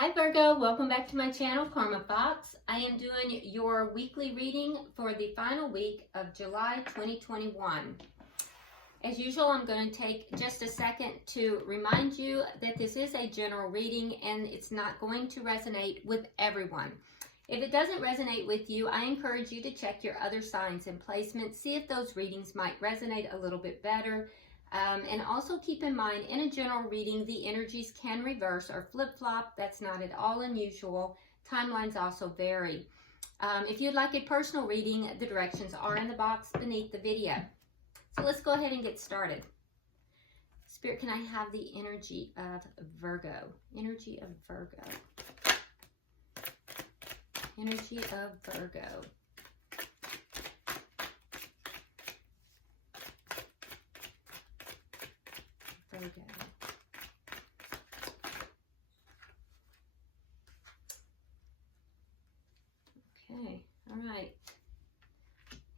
Hi Virgo, welcome back to my channel, Karma Fox. I am doing your weekly reading for the final week of July 2021. As usual, I'm going to take just a second to remind you that this is a general reading and it's not going to resonate with everyone. If it doesn't resonate with you, I encourage you to check your other signs and placements, see if those readings might resonate a little bit better. And also keep in mind, in a general reading, the energies can reverse or flip-flop. That's not at all unusual. Timelines also vary. If you'd like a personal reading, the directions are in the box beneath the video. So let's go ahead and get started. Spirit, can I have the energy of Virgo? Energy of Virgo. Energy of Virgo. Virgo. Okay, all right.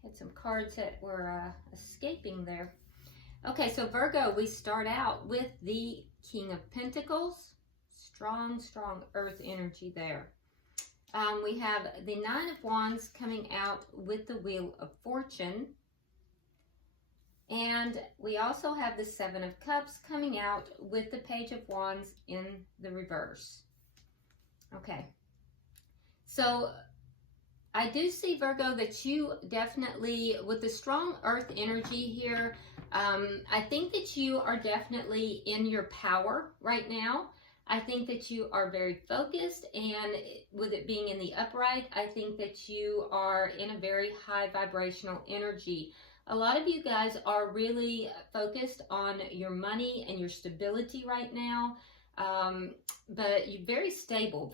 Had some cards that were escaping there. Okay, so Virgo, we start out with the King of Pentacles. Strong, strong earth energy there. We have the Nine of Wands coming out with the Wheel of Fortune. And we also have the Seven of Cups coming out with the Page of Wands in the reverse. Okay. So I do see, Virgo, that you definitely, with the strong earth energy here, I think that you are definitely in your power right now. I think that you are very focused, and with it being in the upright, I think that you are in a very high vibrational energy. A lot of you guys are really focused on your money and your stability right now, but you're very stable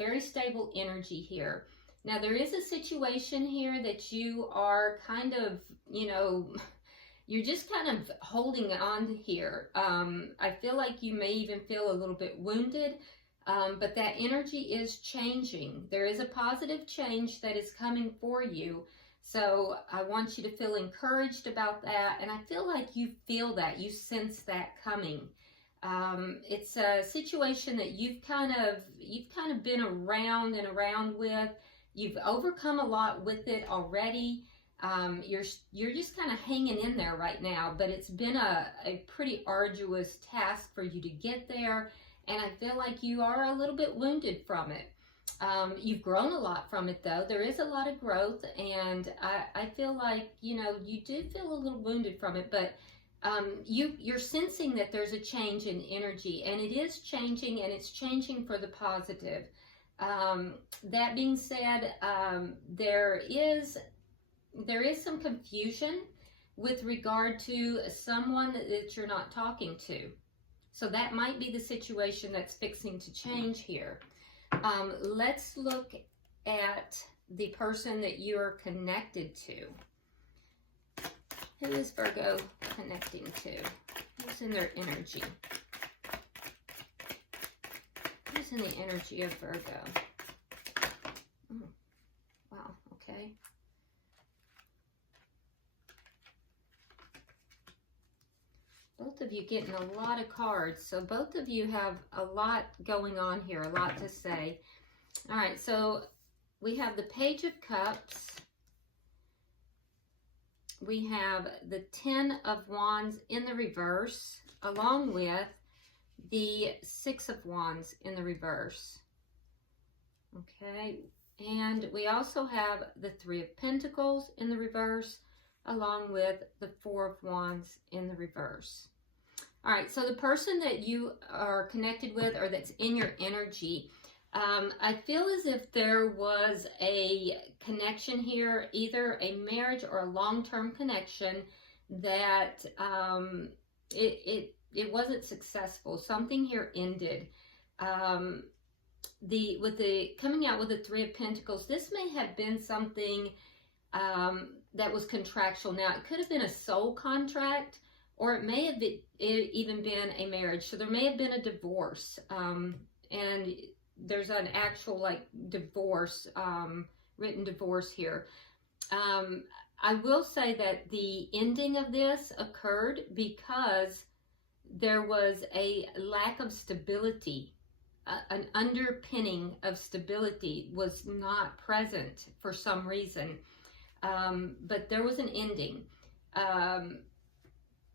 energy here. Now, there is a situation here that you are kind of, you're just kind of holding on here. I feel like you may even feel a little bit wounded, but that energy is changing. There is a positive change that is coming for you. So I want you to feel encouraged about that. And I feel like you feel that, you sense that coming. It's a situation that you've kind of been around and around with. You've overcome a lot with it already. You're just kind of hanging in there right now, but it's been a pretty arduous task for you to get there. And I feel like you are a little bit wounded from it. You've grown a lot from it, though. There is a lot of growth, and I feel like, you do feel a little wounded from it, but you're sensing that there's a change in energy, and it is changing, and it's changing for the positive. That being said, there is some confusion with regard to someone that you're not talking to. So that might be the situation that's fixing to change here. Let's look at the person that you're connected to. Who is Virgo connecting to? Who's in their energy? Who's in the energy of Virgo? Oh, wow, okay. Both of you getting a lot of cards, so both of you have a lot going on here, a lot to say. All right, so we have the Page of Cups. We have the Ten of Wands in the reverse, along with the Six of Wands in the reverse. Okay, and we also have the Three of Pentacles in the reverse, along with the Four of Wands in the reverse. All right, so the person that you are connected with, or that's in your energy, I feel as if there was a connection here, either a marriage or a long-term connection, that it wasn't successful. Something here ended. With the coming out with the Three of Pentacles, this may have been something that was contractual. Now, it could have been a soul contract, or it may have even been a marriage. So there may have been a divorce, and there's an actual divorce, written divorce here. I will say that the ending of this occurred because there was a lack of stability an underpinning of stability was not present for some reason. But there was an ending.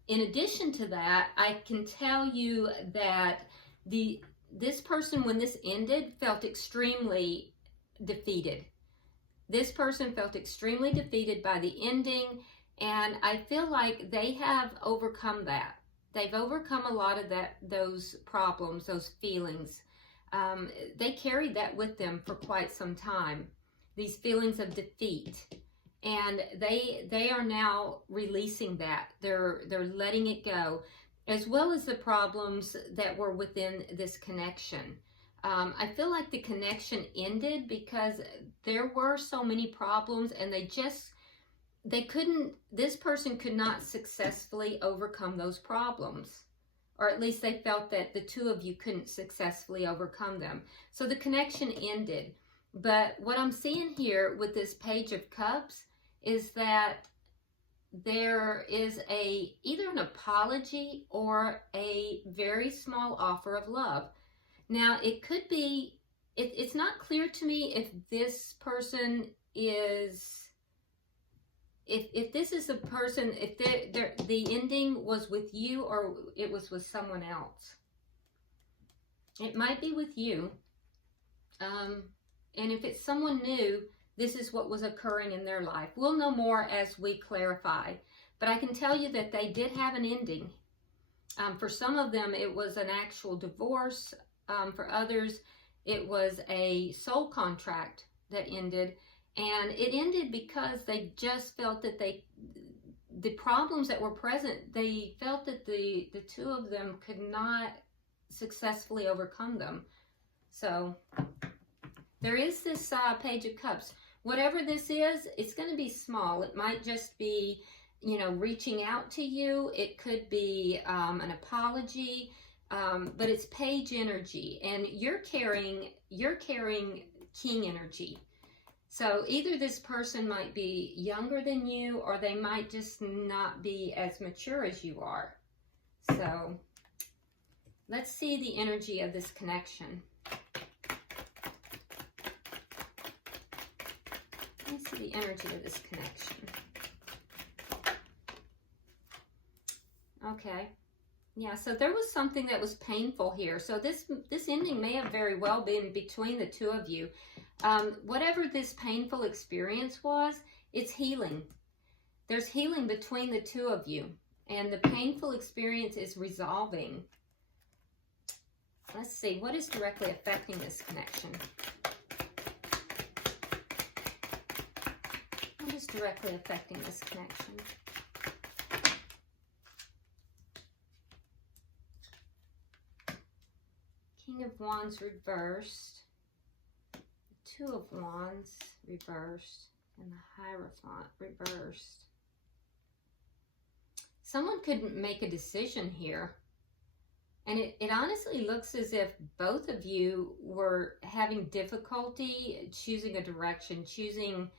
In addition to that, I can tell you that this person, when this ended, felt extremely defeated. This person felt extremely defeated by the ending, and I feel like they have overcome that. They've overcome a lot of those problems, those feelings. They carried that with them for quite some time, these feelings of defeat. And they are now releasing that. They're letting it go, as well as the problems that were within this connection. I feel like the connection ended because there were so many problems, and this person could not successfully overcome those problems. Or at least they felt that the two of you couldn't successfully overcome them. So the connection ended. But what I'm seeing here with this Page of Cups is that there is either an apology or a very small offer of love. Now, it could be, it's not clear to me if this person is, if this is a person, if the ending was with you or it was with someone else. It might be with you. And if it's someone new, this is what was occurring in their life. We'll know more as we clarify. But I can tell you that they did have an ending. For some of them, it was an actual divorce. For others, it was a soul contract that ended. And it ended because they just felt that the problems that were present, they felt that the two of them could not successfully overcome them. So there is this Page of Cups. Whatever this is, it's going to be small. It might just be, reaching out to you. It could be an apology, but it's Page energy, and you're carrying King energy. So either this person might be younger than you, or they might just not be as mature as you are. So let's see the energy of this connection. Let's see the energy of this connection. Okay. Yeah, so there was something that was painful here. So this ending may have very well been between the two of you. Whatever this painful experience was, it's healing. There's healing between the two of you. And the painful experience is resolving. Let's see, what is directly affecting this connection? What is directly affecting this connection? King of Wands reversed, the Two of Wands reversed, and the Hierophant reversed. Someone couldn't make a decision here. And it honestly looks as if both of you were having difficulty choosing a direction, choosing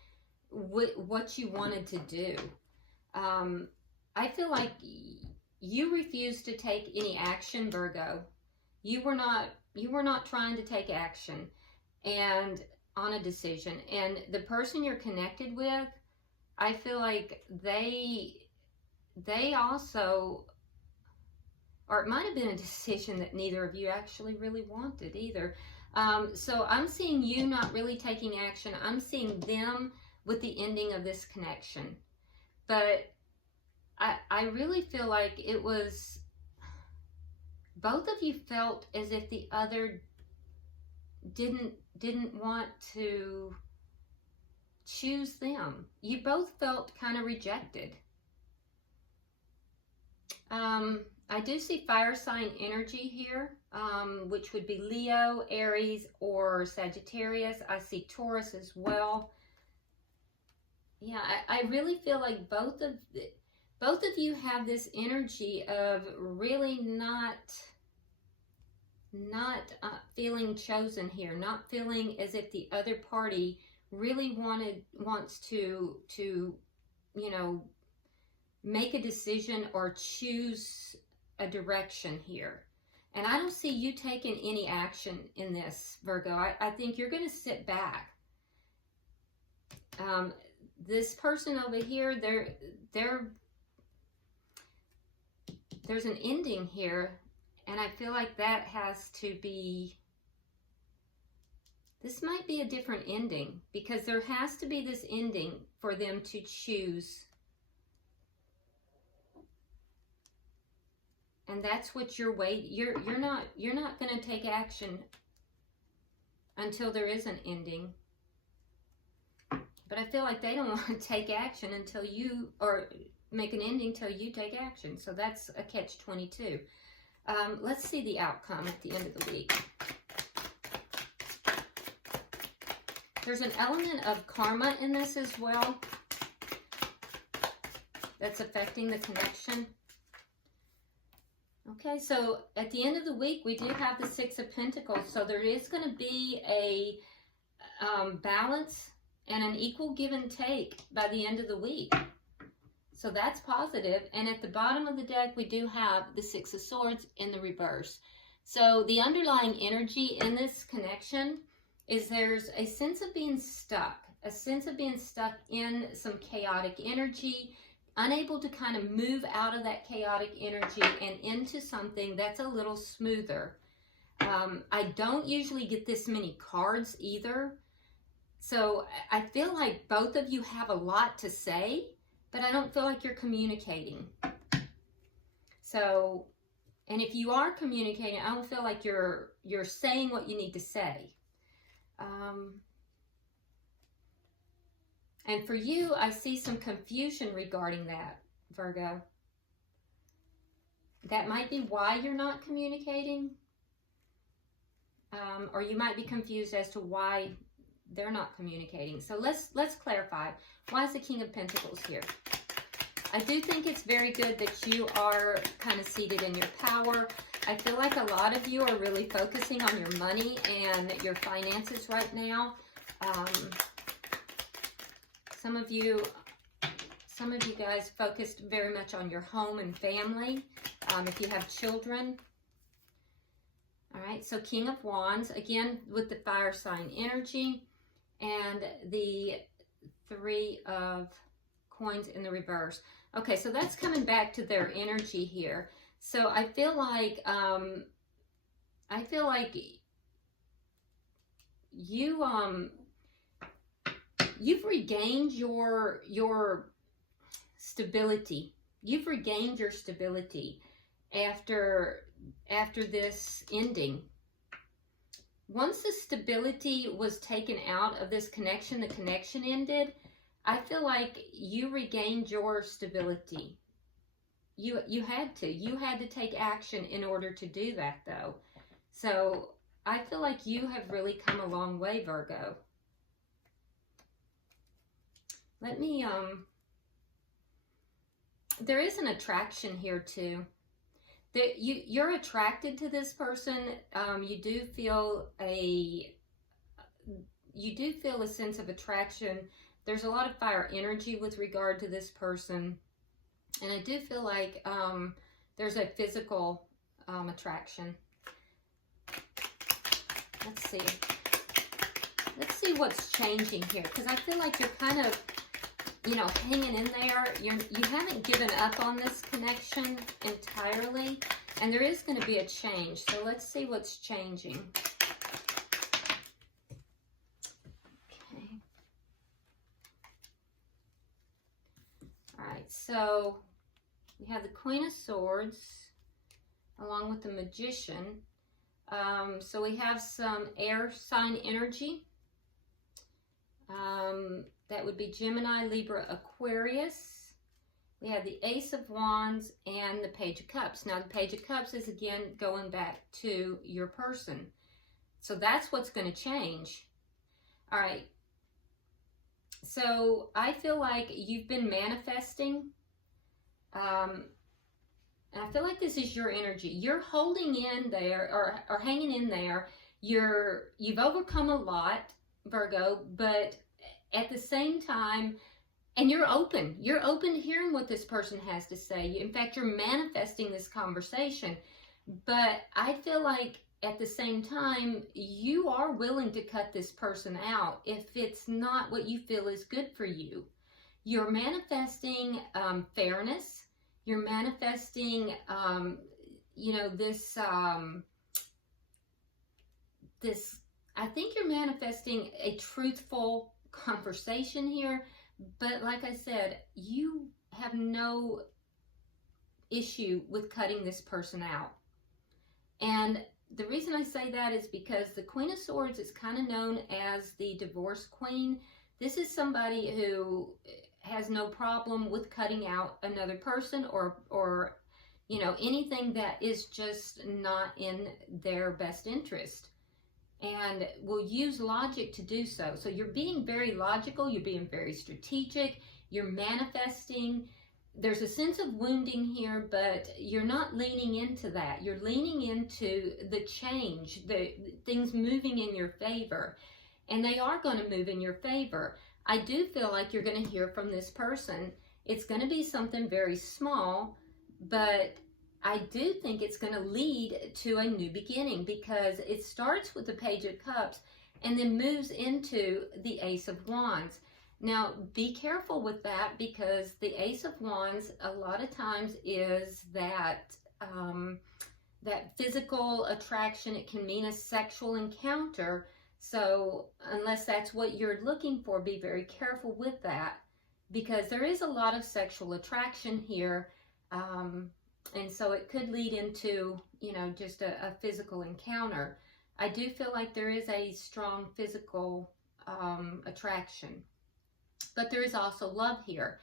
what you wanted to do. I feel like you refused to take any action, Virgo. You were not trying to take action and on a decision. And the person you're connected with, I feel like they also, or it might have been a decision that neither of you actually really wanted either. So I'm seeing you not really taking action. I'm seeing them with the ending of this connection. But I really feel like it was, both of you felt as if the other didn't want to choose them. You both felt kind of rejected. I do see fire sign energy here, which would be Leo, Aries, or Sagittarius. I see Taurus as well. Yeah, I really feel like both of you have this energy of really not feeling chosen here, not feeling as if the other party really wants to make a decision or choose a direction here. And I don't see you taking any action in this, Virgo. I think you're going to sit back. This person over here, there's an ending here, and I feel like that has to be, this might be a different ending, because there has to be this ending for them to choose. And that's what you're waiting. You're not going to take action until there is an ending. But I feel like they don't want to take action until you, or make an ending till you take action. So that's a catch-22. Let's see the outcome at the end of the week. There's an element of karma in this as well that's affecting the connection. Okay, so at the end of the week, we do have the Six of Pentacles. So there is going to be a balance and an equal give and take by the end of the week. So that's positive. And at the bottom of the deck, we do have the Six of Swords in the reverse. So the underlying energy in this connection is there's a sense of being stuck, in some chaotic energy, unable to kind of move out of that chaotic energy and into something that's a little smoother. I don't usually get this many cards either. So I feel like both of you have a lot to say, but I don't feel like you're communicating. So, and if you are communicating, I don't feel like you're saying what you need to say. And for you, I see some confusion regarding that, Virgo. That might be why you're not communicating. Or you might be confused as to why they're not communicating. So let's clarify. Why is the King of Pentacles here? I do think it's very good that you are kind of seated in your power. I feel like a lot of you are really focusing on your money and your finances right now. Some of you guys focused very much on your home and family, if you have children. All right, so King of Wands, again, with the fire sign energy, and the Three of Coins in the reverse. Okay, so that's coming back to their energy here. So I feel like you've regained your stability. You've regained your stability after this ending. Once the stability was taken out of this connection, the connection ended, I feel like you regained your stability. You had to take action in order to do that, though. So I feel like you have really come a long way, Virgo. Let me, there is an attraction here too. That you're attracted to this person. You do feel a sense of attraction. There's a lot of fire energy with regard to this person. And I do feel like there's a physical attraction. Let's see. Let's see what's changing here. Because I feel like you're kind of, hanging in there. You haven't given up on this connection entirely. And there is going to be a change. So let's see what's changing. Okay. All right. So we have the Queen of Swords along with the Magician. So we have some air sign energy. That would be Gemini, Libra, Aquarius. We have the Ace of Wands and the Page of Cups. Now, the Page of Cups is, again, going back to your person. So that's what's going to change. All right. So I feel like you've been manifesting. And I feel like this is your energy. You're holding in there or hanging in there. You've overcome a lot, Virgo, but at the same time, and you're open to hearing what this person has to say. In fact, you're manifesting this conversation. But I feel like at the same time, you are willing to cut this person out if it's not what you feel is good for you. You're manifesting fairness. You're manifesting, you know, this, I think you're manifesting a truthful conversation here. But like I said, you have no issue with cutting this person out. And the reason I say that is because the Queen of Swords is kind of known as the divorce queen. This is somebody who has no problem with cutting out another person or you know, anything that is just not in their best interest, and will use logic to do so. So you're being very logical, you're being very strategic, you're manifesting. There's a sense of wounding here, but you're not leaning into that. You're leaning into the change, the things moving in your favor. And they are going to move in your favor. I do feel like you're going to hear from this person. It's going to be something very small, but I do think it's going to lead to a new beginning, because it starts with the Page of Cups and then moves into the Ace of Wands. Now, be careful with that, because the Ace of Wands a lot of times is that that physical attraction. It can mean a sexual encounter. So unless that's what you're looking for, be very careful with that, because there is a lot of sexual attraction here. And so it could lead into, you know, just a physical encounter. I do feel like there is a strong physical attraction. But there is also love here.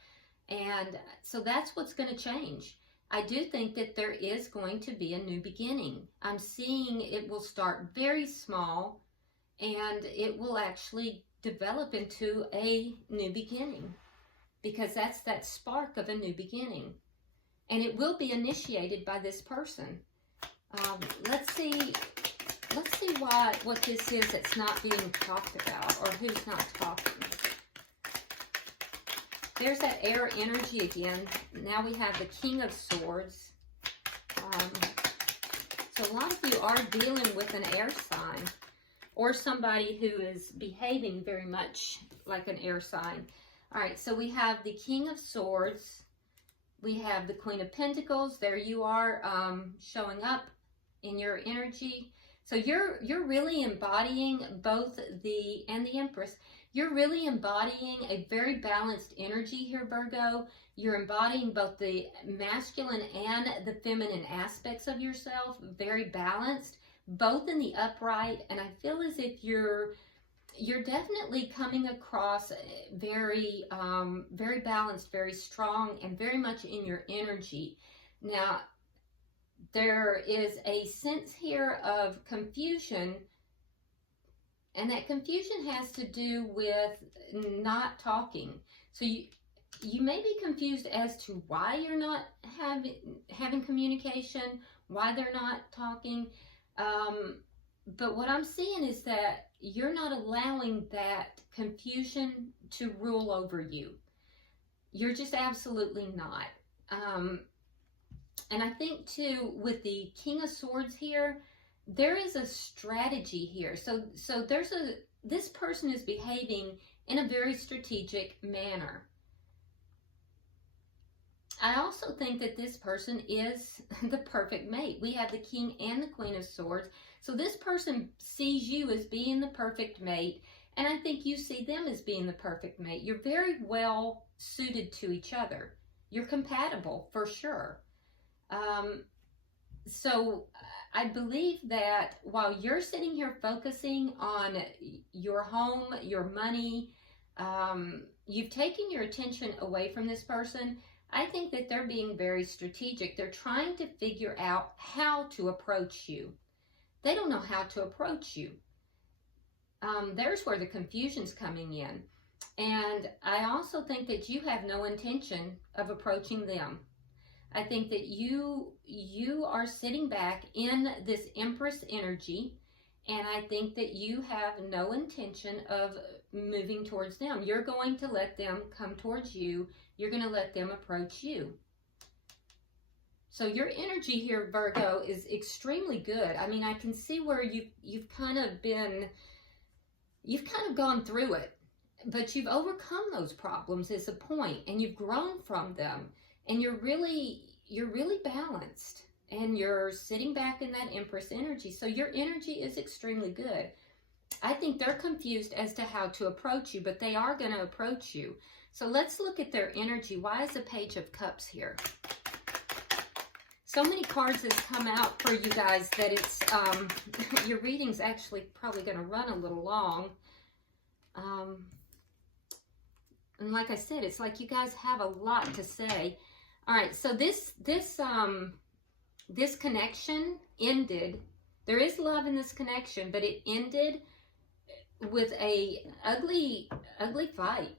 And so that's what's going to change. I do think that there is going to be a new beginning. I'm seeing it will start very small, and it will actually develop into a new beginning, because that's that spark of a new beginning. And it will be initiated by this person. Let's see what this is that's not being talked about, or who's not talking. There's that air energy again. Now we have the King of Swords. So a lot of you are dealing with an air sign, or somebody who is behaving very much like an air sign. All right, so we have the King of Swords. We have the Queen of Pentacles. There you are, showing up in your energy. So you're really embodying both the Empress. You're really embodying a very balanced energy here, Virgo. You're embodying both the masculine and the feminine aspects of yourself, very balanced, both in the upright. And I feel as if you're definitely coming across very, very balanced, very strong, and very much in your energy. Now, there is a sense here of confusion, and that confusion has to do with not talking. So you may be confused as to why you're not having communication, why they're not talking. But what I'm seeing is that you're not allowing that confusion to rule over you. You're just absolutely not. And I think too, with the King of Swords here, there is a strategy here. So this person is behaving in a very strategic manner. I also think that this person is the perfect mate. We have the King and the Queen of Swords. So this person sees you as being the perfect mate, and I think you see them as being the perfect mate. You're very well suited to each other. You're compatible for sure. So I believe that while you're sitting here focusing on your home, your money, you've taken your attention away from this person. I think that they're being very strategic. They're trying to figure out how to approach you. They don't know how to approach you. There's where the confusion's coming in. And I also think that you have no intention of approaching them. I think that you are sitting back in this Empress energy, and I think that you have no intention of moving towards them. You're going to let them come towards you. You're going to let them approach you. So your energy here, Virgo, is extremely good. I mean, I can see where you've kind of gone through it, but you've overcome those problems is the point, and you've grown from them, and you're really balanced, and you're sitting back in that Empress energy. So your energy is extremely good. I think they're confused as to how to approach you, but they are going to approach you. So let's look at their energy. Why is the Page of Cups here? So many cards has come out for you guys that it's, your reading's actually probably going to run a little long. And like I said, it's like you guys have a lot to say. All right, so this connection ended. There is love in this connection, but it ended with a ugly fight,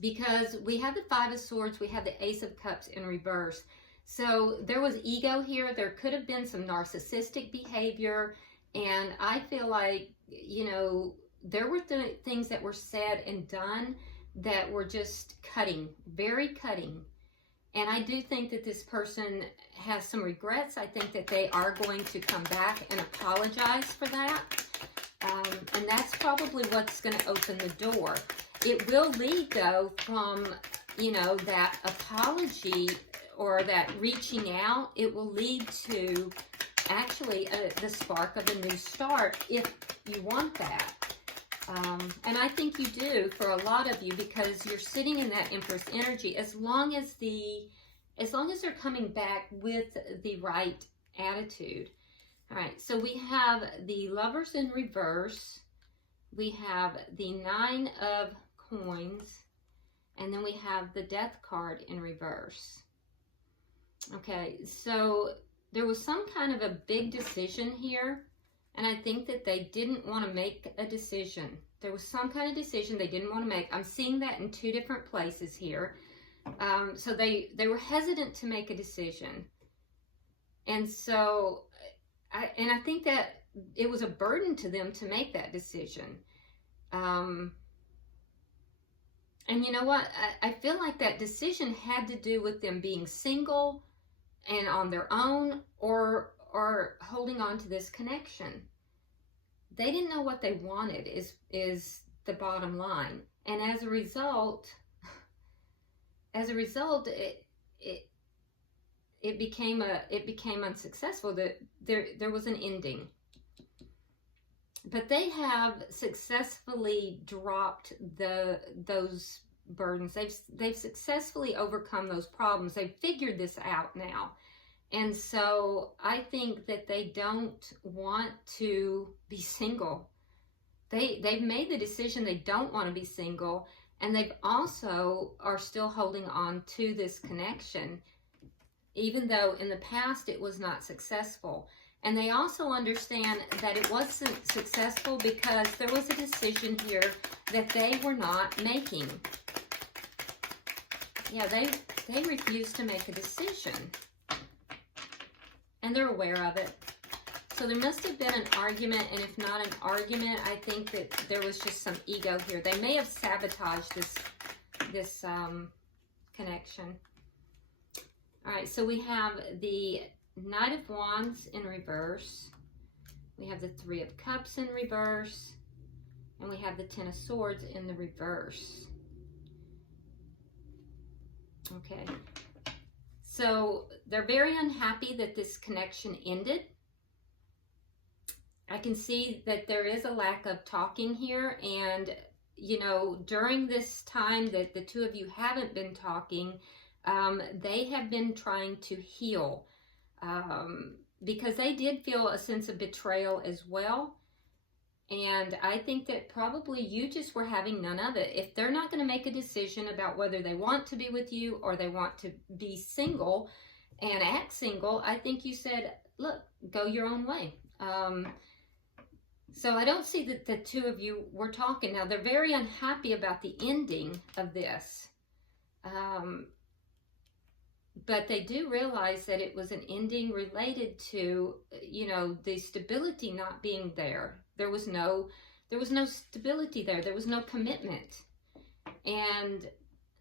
because we have the Five of Swords, we have the Ace of Cups in reverse. So there was ego here. There could have been some narcissistic behavior, and I feel like, you know, there were things that were said and done that were just cutting, very cutting. And I do think that this person has some regrets. I think that they are going to come back and apologize for that. And that's probably what's going to open the door. It will lead, though, from, you know, that apology or that reaching out. It will lead to actually the spark of a new start, if you want that. And I think you do for a lot of you, because you're sitting in that Empress energy, as long as they're coming back with the right attitude. All right, so we have the Lovers in reverse, we have the Nine of Coins, and then we have the Death card in reverse. Okay, so there was some kind of a big decision here, and I think that they didn't want to make a decision. There was some kind of decision they didn't want to make. I'm seeing that in two different places here. So they were hesitant to make a decision. And so, I think that it was a burden to them to make that decision. And you know what? I feel like that decision had to do with them being single and on their own, or holding on to this connection. They didn't know what they wanted is the bottom line. And as a result, it became unsuccessful. That there was an ending. But they have successfully dropped those burdens. They've successfully overcome those problems. They've figured this out now. And so I think that they don't want to be single. They've made the decision they don't want to be single, and they've also are still holding on to this connection, even though in the past it was not successful. And they also understand that it wasn't successful because there was a decision here that they were not making. Yeah, they refused to make a decision. And they're aware of it. So there must have been an argument, and if not an argument, I think that there was just some ego here. They may have sabotaged this connection. All right, so we have the Knight of Wands in reverse. We have the Three of Cups in reverse. And we have the Ten of Swords in the reverse. Okay. So they're very unhappy that this connection ended. I can see that there is a lack of talking here, and you know, during this time that the two of you haven't been talking, they have been trying to heal, because they did feel a sense of betrayal as well. And I think that probably you just were having none of it. If they're not going to make a decision about whether they want to be with you or they want to be single and act single, I think you said, look, go your own way. So I don't see that the two of you were talking. Now, they're very unhappy about the ending of this. But they do realize that it was an ending related to, you know, the stability not being there. There was no stability there. There was no commitment. And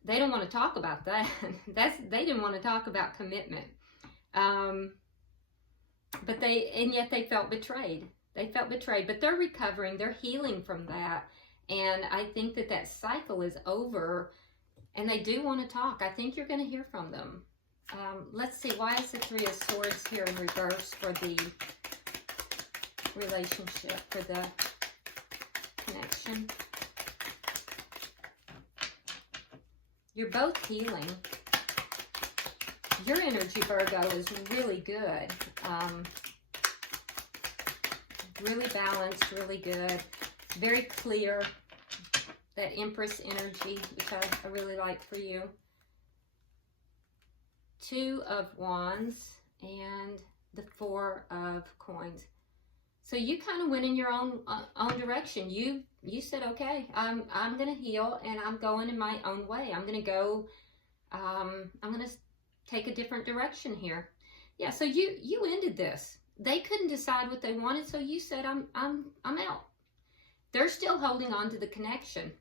they don't want to talk about that. They didn't want to talk about commitment. And yet they felt betrayed. They felt betrayed, but they're recovering. They're healing from that. And I think that that cycle is over, and they do want to talk. I think you're going to hear from them. Let's see, why is the Three of Swords here in reverse for the relationship, for the connection? You're both healing. Your energy, Virgo, is really good. Really balanced, really good. Very clear. That Empress energy, which I really like for you. Two of Wands and the Four of Coins. So you kind of went in your own direction. You said, okay, I'm going to heal, and I'm going in my own way. I'm going to go. I'm going to take a different direction here. Yeah. So you ended this. They couldn't decide what they wanted, so you said, I'm out. They're still holding on to the connection.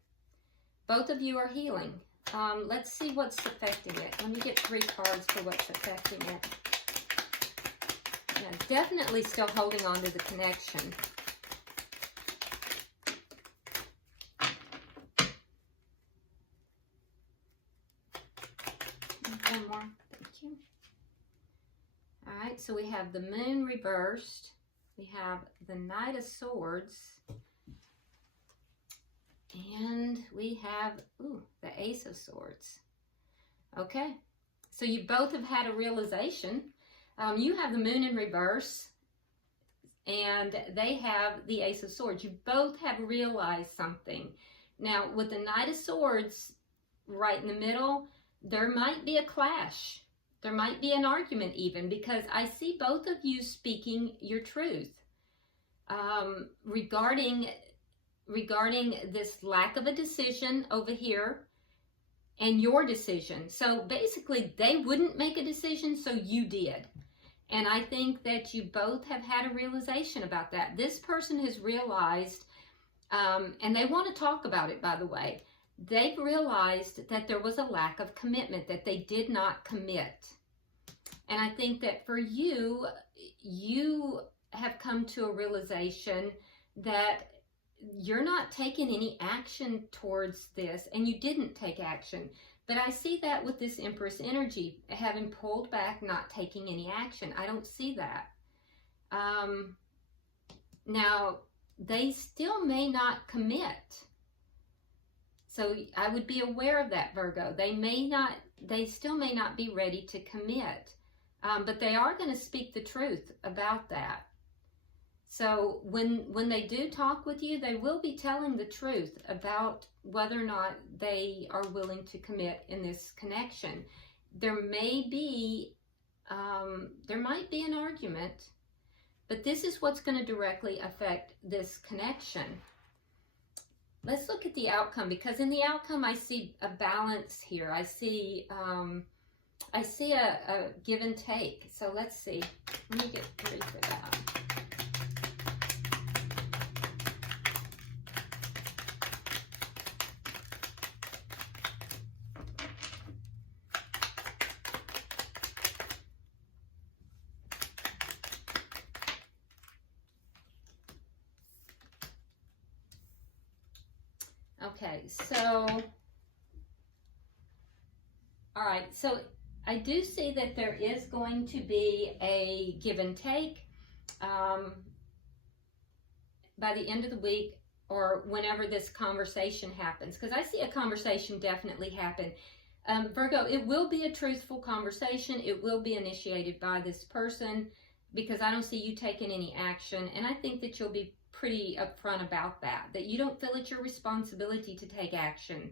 Both of you are healing. Let's see what's affecting it. Let me get 3 cards for what's affecting it. Yeah, definitely still holding on to the connection. One more. Thank you. All right, so we have the Moon reversed. We have the Knight of Swords. And we have, the Ace of Swords. Okay, so you both have had a realization. You have the Moon in reverse, and they have the Ace of Swords. You both have realized something. Now, with the Knight of Swords right in the middle, there might be a clash. There might be an argument even, because I see both of you speaking your truth regarding this lack of a decision over here and your decision. So basically, they wouldn't make a decision, so you did. And I think that you both have had a realization about that. This person has realized, and they want to talk about it, by the way. They've realized that there was a lack of commitment, that they did not commit. And I think that for you, you have come to a realization that you're not taking any action towards this, and you didn't take action. But I see that with this Empress energy, having pulled back, not taking any action. I don't see that. Now, they still may not commit. So I would be aware of that, Virgo. They still may not be ready to commit. But they are going to speak the truth about that. So when they do talk with you, they will be telling the truth about whether or not they are willing to commit in this connection. There might be an argument, but this is what's going to directly affect this connection. Let's look at the outcome, because in the outcome I see a balance here. I see a give and take. So let's see. Let me get 3 for that. Okay, so, all right, so I do see that there is going to be a give and take by the end of the week, or whenever this conversation happens, because I see a conversation definitely happen. Virgo, it will be a truthful conversation. It will be initiated by this person, because I don't see you taking any action, and I think that you'll be pretty upfront about that you don't feel it's your responsibility to take action,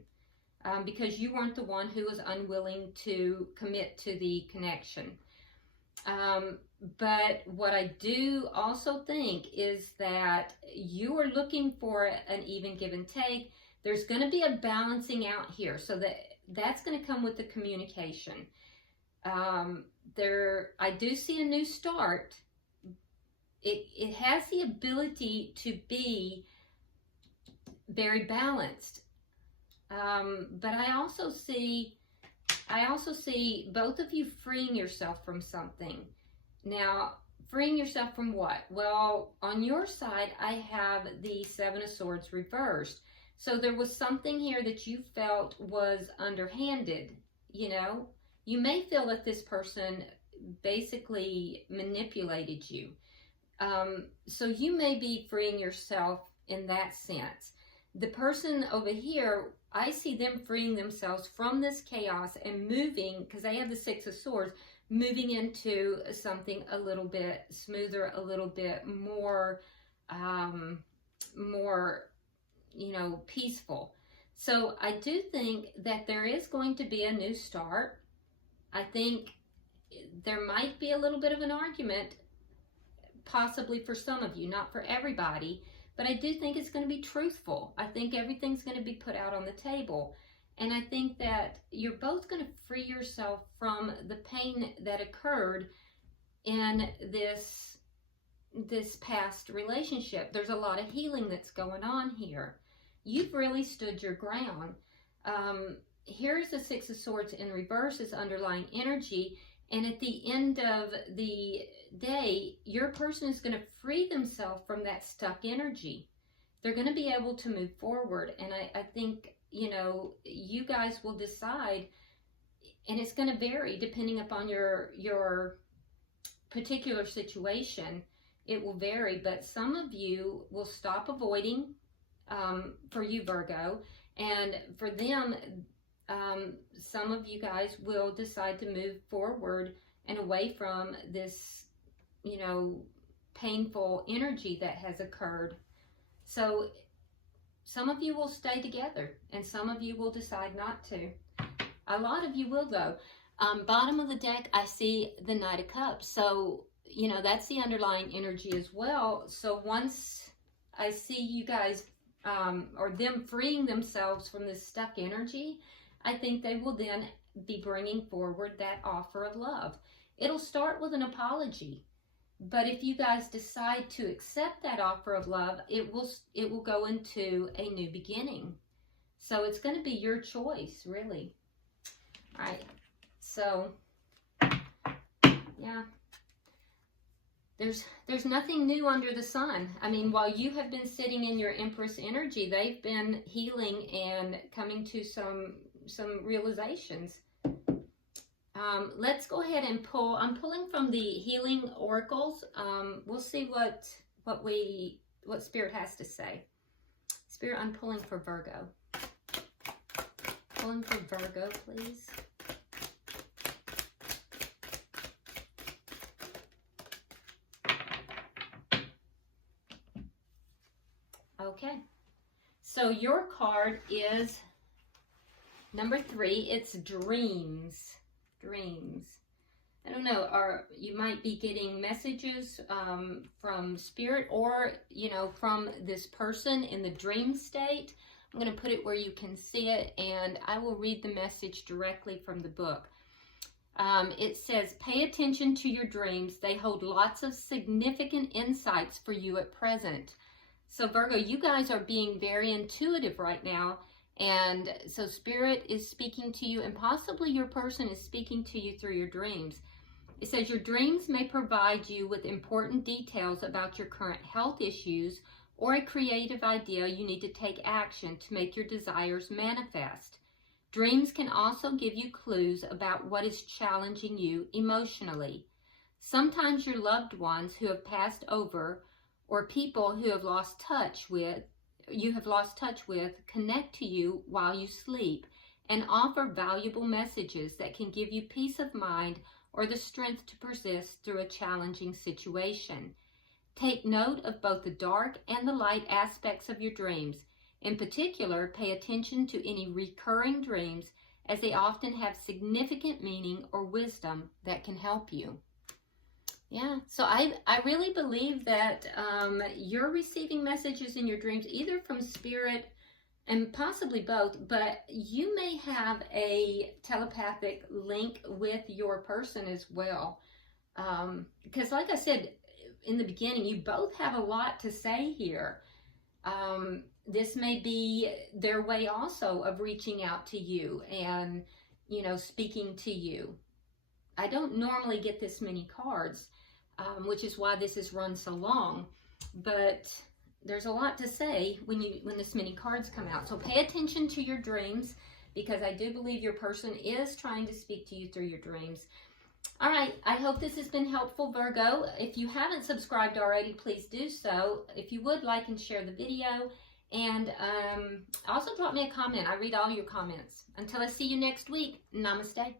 because you weren't the one who was unwilling to commit to the connection. But what I do also think is that you are looking for an even give and take. There's going to be a balancing out here, so that's going to come with the communication. I do see a new start. It has the ability to be very balanced. But I also see I also see both of you freeing yourself from something. Now, freeing yourself from what? Well, on your side, I have the Seven of Swords reversed. So there was something here that you felt was underhanded, you know? You may feel that this person basically manipulated you. So you may be freeing yourself in that sense. The person over here, I see them freeing themselves from this chaos and moving, because they have the Six of Swords, moving into something a little bit smoother, a little bit more, you know, peaceful. So I do think that there is going to be a new start. I think there might be a little bit of an argument, possibly for some of you, not for everybody, but I do think it's going to be truthful. I think everything's going to be put out on the table. And I think that you're both going to free yourself from the pain that occurred in this past relationship. There's a lot of healing that's going on here. You've really stood your ground. Here's the Six of Swords in reverse as underlying energy. And at the end of the day, your person is going to free themselves from that stuck energy. They're going to be able to move forward. And I think, you know, you guys will decide, and it's going to vary depending upon your particular situation. It will vary, but some of you will stop avoiding, for you, Virgo, and for them, some of you guys will decide to move forward and away from this, you know, painful energy that has occurred. So some of you will stay together and some of you will decide not to. A lot of you will, though. Bottom of the deck, I see the Knight of Cups. So, you know, that's the underlying energy as well. So once I see you guys, or them freeing themselves from this stuck energy, I think they will then be bringing forward that offer of love. It'll start with an apology, but if you guys decide to accept that offer of love, it will go into a new beginning. So it's going to be your choice, really. All right. So, yeah. There's nothing new under the sun. I mean, while you have been sitting in your Empress energy, they've been healing and coming to some realizations. Let's go ahead and pull. I'm pulling from the healing oracles. We'll see what Spirit has to say. Spirit, I'm pulling for Virgo. Pulling for Virgo, please. Okay. So your card is number 3. It's dreams. Dreams. I don't know, you might be getting messages from Spirit, or, you know, from this person in the dream state. I'm going to put it where you can see it, and I will read the message directly from the book. It says, pay attention to your dreams. They hold lots of significant insights for you at present. So Virgo, you guys are being very intuitive right now. And so Spirit is speaking to you, and possibly your person is speaking to you through your dreams. It says your dreams may provide you with important details about your current health issues or a creative idea you need to take action to make your desires manifest. Dreams can also give you clues about what is challenging you emotionally. Sometimes your loved ones who have passed over, or people who have lost touch with, connect to you while you sleep and offer valuable messages that can give you peace of mind or the strength to persist through a challenging situation. Take note of both the dark and the light aspects of your dreams. In particular, pay attention to any recurring dreams, as they often have significant meaning or wisdom that can help you. Yeah, so I really believe that you're receiving messages in your dreams, either from Spirit and possibly both, but you may have a telepathic link with your person as well. Because like I said in the beginning, you both have a lot to say here. This may be their way also of reaching out to you and you know, speaking to you. I don't normally get this many cards, which is why this is run so long, but there's a lot to say when this many cards come out. So pay attention to your dreams, because I do believe your person is trying to speak to you through your dreams. All right, I hope this has been helpful, Virgo. If you haven't subscribed already, please do so. If you would, like and share the video. And also drop me a comment. I read all your comments. Until I see you next week, namaste.